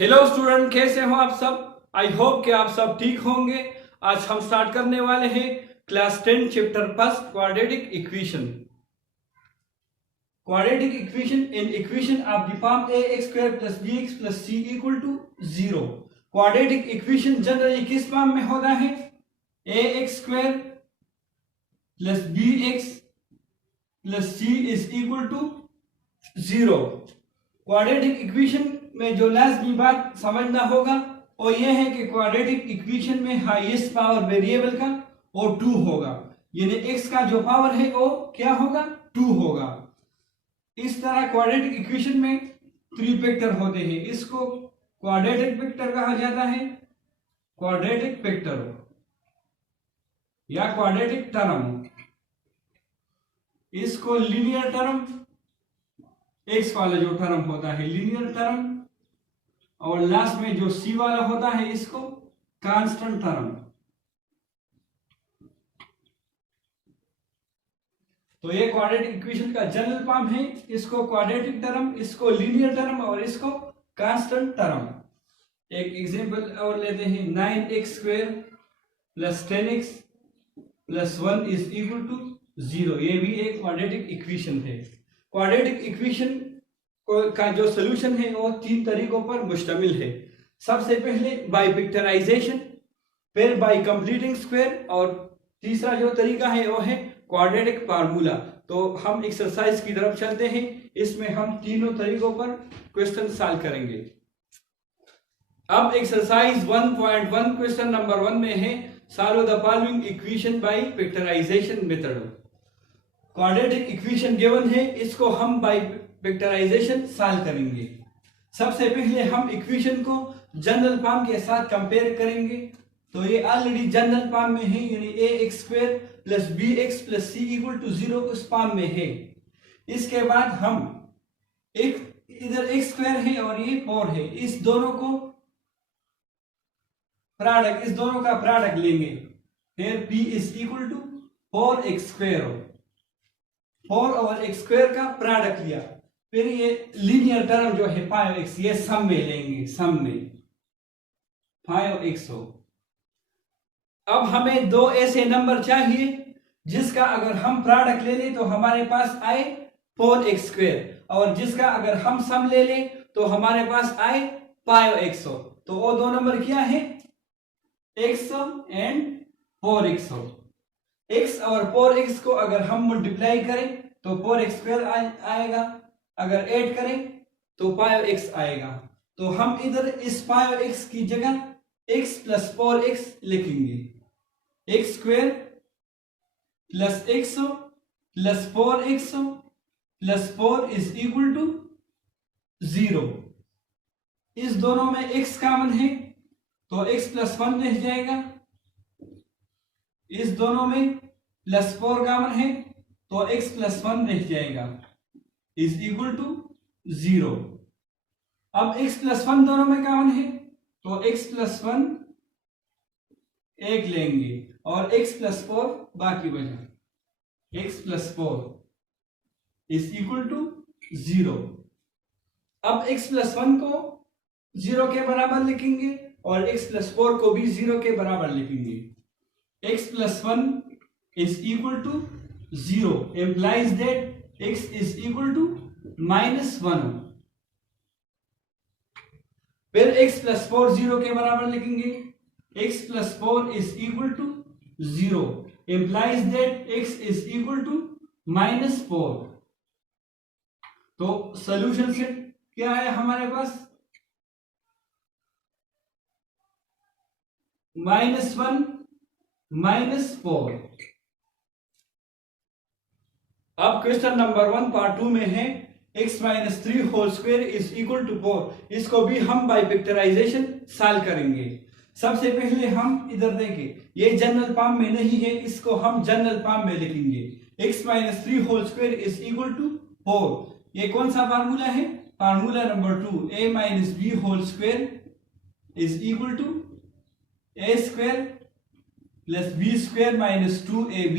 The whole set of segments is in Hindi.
हेलो स्टूडेंट, कैसे हो आप सब। आई होप कि आप सब ठीक होंगे। आज हम स्टार्ट करने वाले हैं class 10 chapter first quadratic equation. Quadratic equation in equation of the form ax square plus bx plus c equal to 0। Quadratic equation generally किस फॉर्म में होता है? ax square plus bx plus c is equal to 0। Quadratic equation में जो लाजमी बात समझना होगा वो ये है कि क्वाड्रेटिक इक्वेशन में हाईएस्ट पावर वेरिएबल का वो 2 होगा, यानी x का जो पावर है वो क्या होगा? 2 होगा। इस तरह क्वाड्रेटिक इक्वेशन में 3 वेक्टर होते हैं, इसको क्वाड्रेटिक वेक्टर कहा जाता है, क्वाड्रेटिक वेक्टर या क्वाड्रेटिक टर्म। इसको लीनियर टर्म, x वाला जो टर्म होता है लीनियर टर्म, और लास्ट में जो c वाला होता है इसको कांस्टेंट टर्म। तो ये क्वाड्रेटिक इक्वेशन का जनरल फॉर्म है, इसको क्वाड्रेटिक टर्म, इसको लीनियर टर्म और इसको कांस्टेंट टर्म। एक एग्जांपल और लेते हैं, 9x square plus 10x plus 1 is equal to 0। ये भी एक क्वाड्रेटिक इक्वेशन है। क्वाड्रेटिक इक्वेशन का जो सोल्यूशन है वो 3 तरीकों पर मुश्तमिल है। सबसे पहले बाय पिक्चराइजेशन, फिर बाय कंप्लीटिंग स्क्वायर, और तीसरा जो तरीका है वो है क्वाड्रेटिक फार्मूला। तो हम एक्सरसाइज की तरफ चलते हैं, इसमें हम तीनों तरीकों पर क्वेश्चन सॉल्व करेंगे। अब एक्सरसाइज 1.1 क्वेश्चन नंबर 1 में है, solve the following equation by factorisation method. Quadratic equation given है, इसको हम बाय पिक्चराइजेशन सॉल्व करेंगे। सबसे पहले हम इक्वेशन को जनरल फॉर्म के साथ कंपेयर करेंगे। तो ये ऑलरेडी जनरल फॉर्म में है, यानी ax square plus bx plus c equal to 0 उस फॉर्म में है। इसके बाद हम इधर x स्क्वायर है और ये 4 है, इस दोनों का प्रोडक्ट लेंगे। फिर p is equal to 4x square, 4 और x स्क्वायर का प्रोडक्ट लिया। फिर ये लीनियर टर्म जो है 5x, ये सम में लेंगे, सम में 5x हो। अब हमें 2 ऐसे नंबर चाहिए जिसका अगर हम प्रोडक्ट ले लें तो हमारे पास आए 4x स्क्वायर, और जिसका अगर हम सम ले लें तो हमारे पास आए 5x हो। तो वो 2 नंबर क्या है? x एंड 4x हो। x और 4x को अगर हम मल्टीप्लाई करें तो 4x स्क्वायर आएगा, अगर ऐड करें तो 5x आएगा। तो हम इधर इस 5x की जगह x प्लस 4x लिखेंगे। x square plus x plus 4x plus 4 is equal to 0। इस दोनों में x कॉमन है तो x प्लस 1 रह जाएगा। इस दोनों में प्लस 4 कॉमन है तो x प्लस 1 रह जाएगा, इज इक्वल टू 0। अब x प्लस 1 दोनों में कॉमन है तो x प्लस 1 एक लेंगे और x प्लस 4 बाकी बचा, x plus 4 is equal to 0। अब x प्लस 1 को 0 के बराबर लिखेंगे और x प्लस 4 को भी 0 के बराबर लिखेंगे। x plus 1 is equal to 0 implies that x is equal to -1। फिर x प्लस 4 0 के बराबर लिखेंगे, x plus 4 is equal to 0 implies that x is equal to -4। तो सॉल्यूशन सेट क्या है हमारे पास? -1 -4। अब क्वेश्चन नंबर 1 पार्ट 2 में है, x minus 3 whole square is equal to 4। इसको भी हम बाय पिक्चराइजेशन सॉल्व करेंगे। सबसे पहले हम इधर देखें, ये जनरल फॉर्म में नहीं है, इसको हम जनरल फॉर्म में लिखेंगे। x minus 3 whole square is equal to 4। ये कौन सा फार्मूला है? Formula number 2, a minus B whole square is equal to a square plus B square minus 2ab।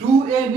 2ab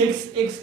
6x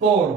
4.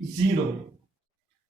0.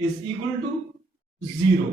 is equal to 0.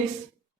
x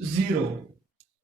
0.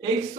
x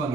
1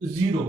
0.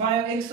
5x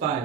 5.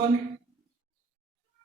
1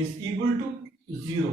is equal to 0.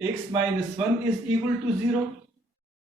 x minus 1 is equal to 0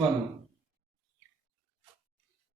1.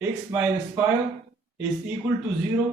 x minus 5 is equal to 0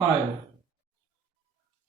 5.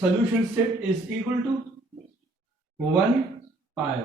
solution set is equal to 1 5.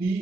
p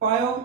5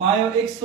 5x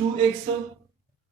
2x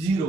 0.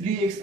3x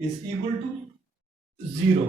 is equal to 0.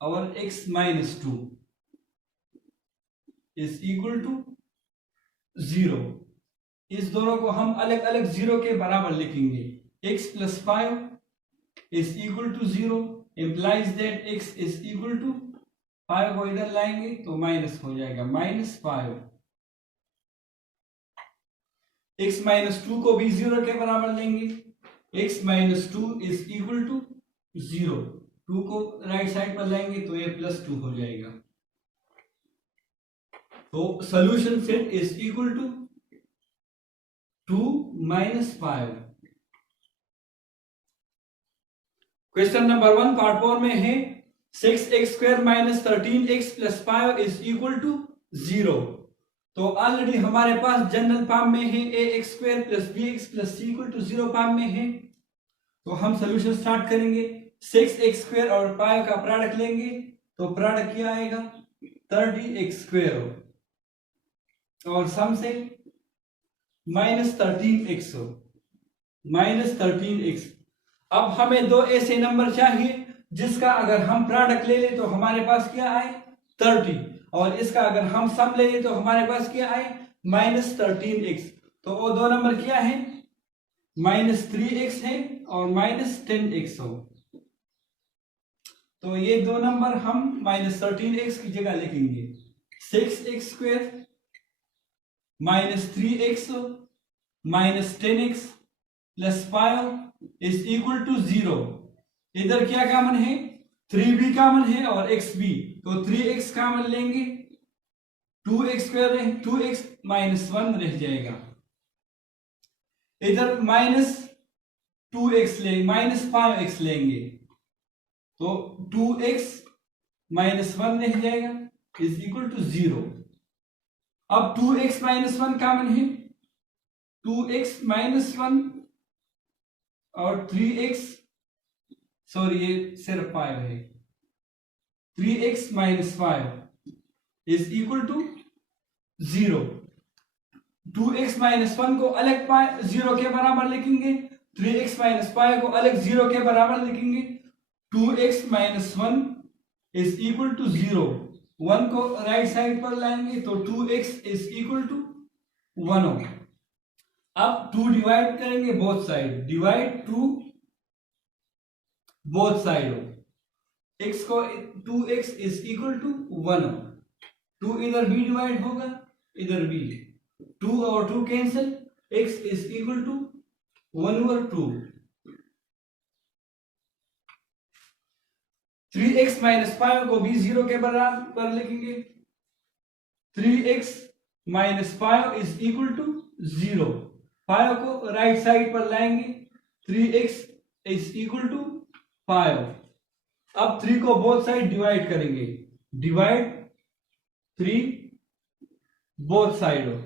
और x minus 2 is equal to 0। इस दोनों को हम अलग अलग 0 के बराबर लिखेंगे। x plus 5 is equal to 0 implies that x is equal to 5 को इधर लाएंगे तो माइनस हो जाएगा -5। x माइनस 2 को भी 0 के बराबर लेंगे। x minus 2 is equal to 0। 2 को राइट साइड पर लाएंगे तो ये +2 हो जाएगा। तो solution set is equal to 2 - 5। Question number 1 part 4 में है 6x² - 13x + 5 is equal to 0। तो ऑलरेडी हमारे पास जनरल फॉर्म में है ax² + bx + c = 0 फॉर्म में है। तो हम सॉल्यूशन स्टार्ट करेंगे। 6x² और 5 का प्रोडक्ट लेंगे तो प्रोडक्ट क्या आएगा 30x² और सम से -13x -13x। अब हमें दो ऐसे नंबर चाहिए जिसका अगर हम प्रोडक्ट ले ले तो हमारे पास क्या आए 30 और इसका अगर हम सम ले ले तो हमारे पास क्या आए -13x। तो वो दो नंबर क्या है -3x है और -10x हो। तो ये दो नंबर हम -13x की जगह लिखेंगे। 6x² -3x -10x + 5 is equal to 0। इधर क्या कॉमन है 3b कॉमन है और x भी, तो 3x कॉमन लेंगे 2x² 2x -1 रह जाएगा। इधर -2x लेंगे -5x लेंगे तो 2x -1 रह जाएगा इज इक्वल टू 0। अब 2x -1 कॉमन है 2x -1 और 3x सॉरी ये सिर्फ 5 है 3x -5 is equal to 0। 2x -1 को अलग 0 के बराबर लिखेंगे 3x -5 को अलग 0 के बराबर लिखेंगे। 2x -1 is equal to 0। 1 को राइट साइड पर लाएंगे तो 2x इज इक्वल टू 1 होगा। अब 2 डिवाइड करेंगे both side, divide 2 both side हो x को 2x इज इक्वल टू 1 हो। 2 इधर भी डिवाइड होगा इधर भी 2 और 2 cancel x is equal to 1/2। 3x -5 को भी 0 के बराबर लिखेंगे। 3x -5 is equal to 0। 5 को राइट साइड पर लाएंगे 3x इज इक्वल टू 5। अब 3 को बोथ साइड डिवाइड करेंगे, डिवाइड 3 बोथ साइड हो।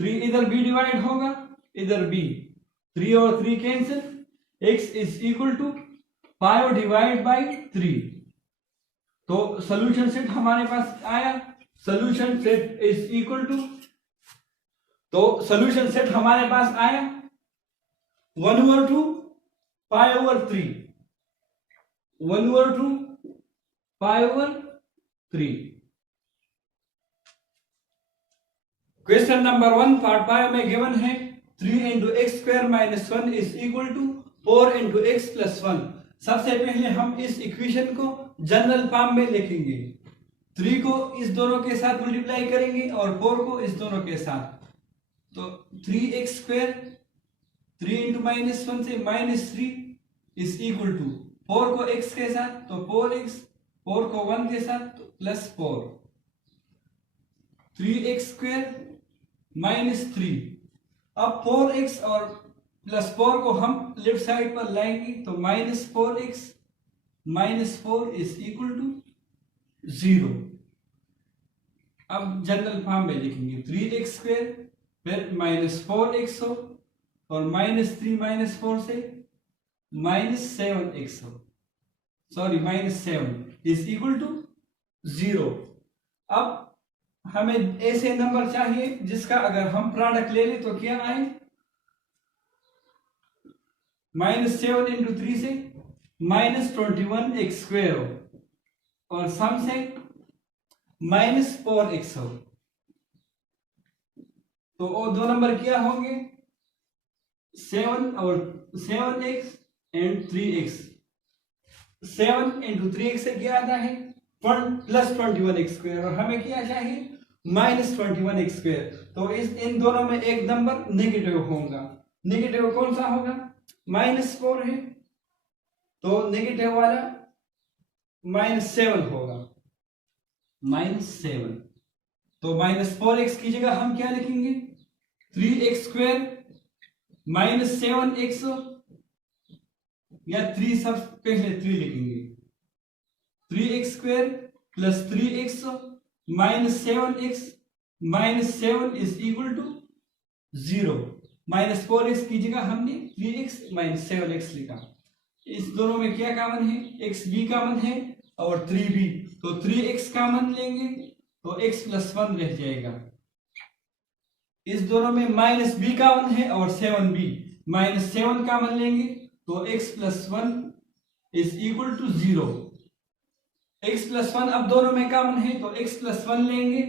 3 इधर भी डिवाइड होगा इधर भी 3 और 3 cancel x is equal to 5 divide by 3। तो सॉल्यूशन सेट हमारे पास आया। Solution set is equal to, तो सॉल्यूशन सेट हमारे पास आया 1/2 5/3 1/2 5/3। क्वेश्चन नंबर 1 पार्ट 5 में गिवन है 3 × x² - 1 is equal to 4 × x + 1। सबसे पहले हम इस इक्वेशन को जनरल फॉर्म में लिखेंगे। 3 को इस दोनों के साथ मल्टीप्लाई करेंगे और 4 को इस दोनों के साथ। तो 3x² 3 × -1 से -3 इज इक्वल टू 4 को x के साथ तो 4x, 4 को 1 के साथ तो +4। 3x² -3। अब 4x और +4 को हम लेफ्ट साइड पर लाएंगे तो -4x -4 इज इक्वल टू 0। अब जनरल फॉर्म में लिखेंगे 3x² फिर -4x हो और -3 - 4 से -7x हो, सॉरी -7 इज इक्वल टू 0। अब हमें ऐसे नंबर चाहिए जिसका अगर हम प्रोडक्ट ले ले तो क्या आए -7 × 3 से माइनस 21x स्क्वायर हो और सम से माइनस 4x हो, तो वो दो नंबर क्या होंगे? 7 और 7x and 3x। 7 into 3x से क्या आता है? प्लस 21x स्क्वायर, और हमें क्या चाहिए? Minus 21x square. तो इन दोनों में एक नंबर नेगेटिव होगा। नेगेटिव कौन सा होगा? -4 है, तो नेगेटिव वाला -7 होगा, -7। तो -4x की जगह हम क्या लिखेंगे? 3x स्क्वायर माइनस 7x, या 3 सब पहले 3 लिखेंगे। 3x square plus 3x minus 7x minus 7 is equal to 0। -4x की जगह हमने 3x माइनस 7x लिखा। इस दोनों में क्या कॉमन है? x भी कॉमन है और 3 भी, तो 3x कॉमन लेंगे तो x प्लस 1 रह जाएगा। इस दोनों में माइनस b कॉमन है और 7b, -7 कॉमन लेंगे तो x plus 1 is equal to 0। x plus 1 अब दोनों में कॉमन है तो x प्लस 1 लेंगे,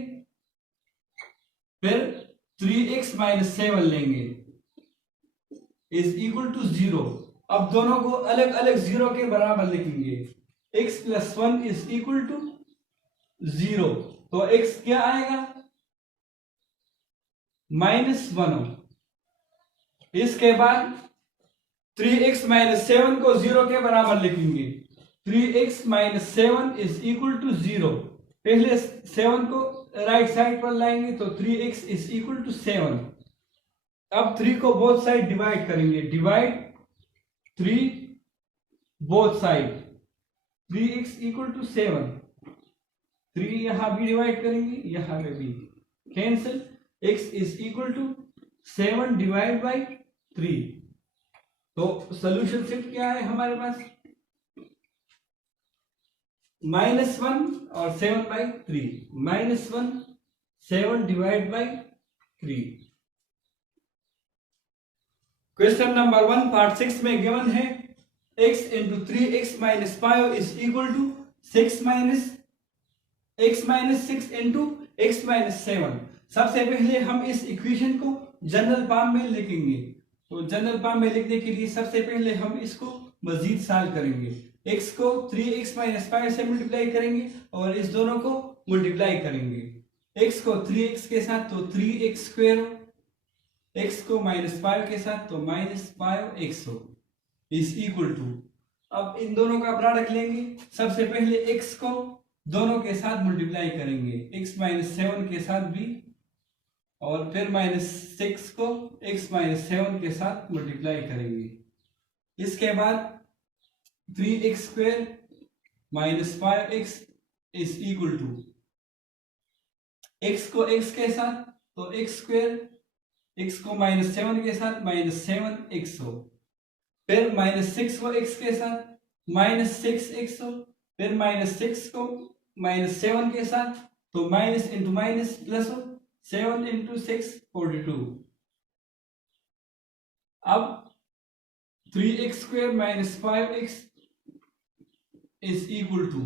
फिर 3x माइनस 7 लेंगे इज इक्वल टू 0। अब दोनों को अलग अलग 0 के बराबर लिखेंगे। x plus 1 is equal to 0, तो x क्या आएगा? -1। इसके बाद 3x माइनस 7 को 0 के बराबर लिखेंगे। 3x minus 7 is equal to 0। पहले 7 को राइट साइड पर लाएंगे तो 3x इज इक्वल टू 7। अब 3 को बोथ साइड डिवाइड करेंगे। Divide 3 both side, 3x equal to 7। 3 यहां भी डिवाइड करेंगे, यहां पे भी cancel. x is equal to 7 divide by 3। तो सोल्यूशन सेट क्या है हमारे पास? -1 और 7/3, -1 7 divide by 3। Question number 1 part 6 में गिवन है x into 3x minus 5 is equal to 6 minus x minus 6 into x minus 7। सबसे पहले हम इस इक्वेशन को जनरल फॉर्म में लिखेंगे। तो जनरल फॉर्म में लिखने के लिए सबसे पहले हम इसको मजीद सॉल्व करेंगे। x को 3x माइनस 5 से मल्टीप्लाई करेंगे और इस दोनों को मल्टीप्लाई करेंगे। x को 3x के साथ तो 3x स्क्वायर हो, x को -5 के साथ तो -5x हो इज इक्वल टू। अब इन दोनों का प्रोडक्ट लेंगे। सबसे पहले x को दोनों के साथ मल्टीप्लाई करेंगे, x माइनस 7 के साथ भी, और फिर -6 को x माइनस 7 के साथ मल्टीप्लाई करेंगे। इसके बाद 3x square minus 5x is equal to, x को x के साथ तो x स्क्वायर, x को -7 के साथ -7x हो, फिर -6 को x के साथ -6x हो, फिर -6 को -7 के साथ तो माइनस इंटू माइनस प्लस हो, 7 इंटू 6 42। अब 3x square minus 5x is equal to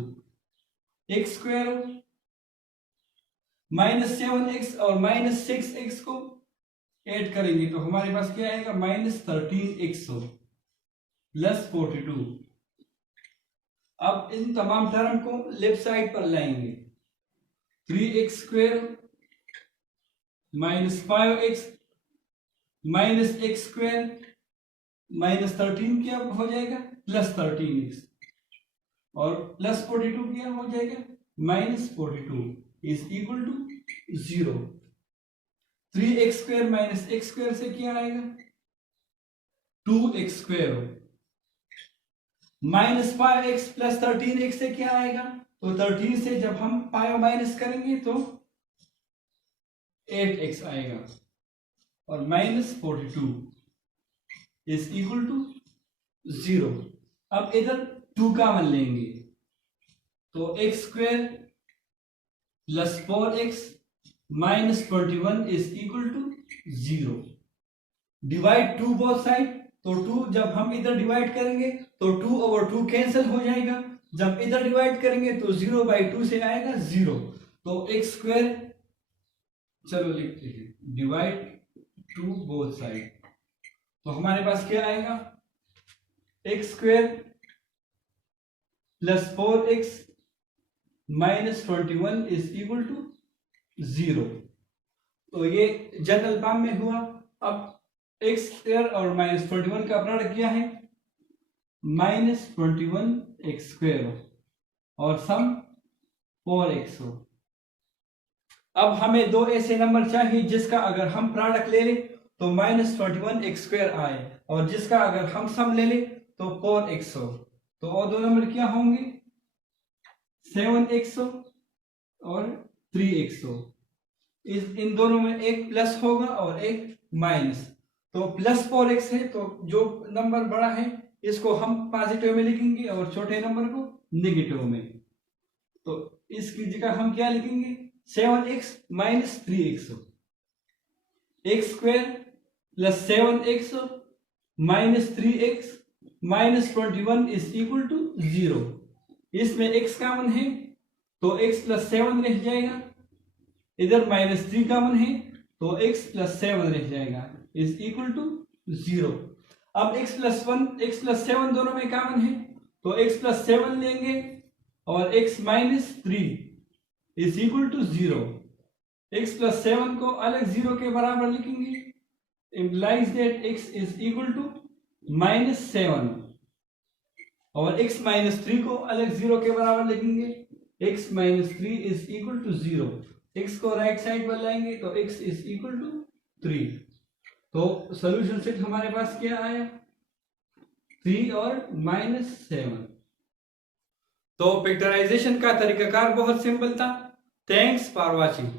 x square -7x और -6x को ऐड करेंगे तो हमारे पास क्या आएगा? -13x हो प्लस 42। अब इन तमाम टर्म को लेफ्ट साइड पर लाएंगे। 3x square -5x -x square -13 क्या हो जाएगा? +13x, और +42 क्या हो जाएगा? -42 is equal to 0। 3x square -x square से क्या आएगा? 2x स्क्वायर हो, -5x प्लस 13x से क्या आएगा? तो 13 से जब हम पाई माइनस करेंगे तो 8x आएगा, और -42 इज इक्वल टू 0। अब इधर 2 कॉमन लेंगे तो x square plus 4x -21 is equal to 0। Divide 2 both side, तो 2 जब हम इधर डिवाइड करेंगे तो 2 over 2 कैंसिल हो जाएगा, जब इधर डिवाइड करेंगे तो 0/2 से आएगा 0, तो x स्क्वायर, चलो लिखते हैं डिवाइड टू बोथ साइड, तो हमारे पास क्या आएगा x square plus 4x minus 21 is equal to 0। तो ये जनरल फॉर्म में हुआ। अब x स्क्वायर और माइनस 21 का प्रोडक्ट क्या है, माइनस 21x स्क्वायर और सम 4x हो। अब हमें दो ऐसे नंबर चाहिए जिसका अगर हम प्रोडक्ट ले लें तो माइनस 21x स्क्वायर आए और जिसका अगर हम सम ले लें तो 4x हो। तो और दो नंबर क्या होंगे, 7x और 3x हो। इन दोनों में एक प्लस होगा और एक माइनस, तो प्लस 4x है तो जो नंबर बड़ा है इसको हम पॉजिटिव में लिखेंगे और छोटे नंबर को नेगेटिव में। तो इसकी जगह हम क्या लिखेंगे, 7x माइनस 3x हो। x square plus 7x minus 3x minus 21 is equal to 0। इसमें x कॉमन है तो x प्लस 7 रह जाएगा, इधर माइनस 3 कॉमन है तो x प्लस 7 रह जाएगा इज इक्वल टू 0। अब x प्लस 1 x प्लस 7 दोनों में कॉमन है तो x प्लस 7 लेंगे और x minus 3 is equal to 0। x plus 7 को अलग 0 के बराबर लिखेंगे, implies that x is equal to minus 7 और x माइनस 3 को अलग 0 के बराबर लिखेंगे, x minus 3 is equal to 0। x को राइट साइड पर लाएंगे तो x इज इक्वल टू 3। तो सॉल्यूशन सेट हमारे पास क्या आया, 3 और माइनस 7। तो फैक्टराइजेशन का तरीकाकार बहुत सिंपल था। Thanks for watching.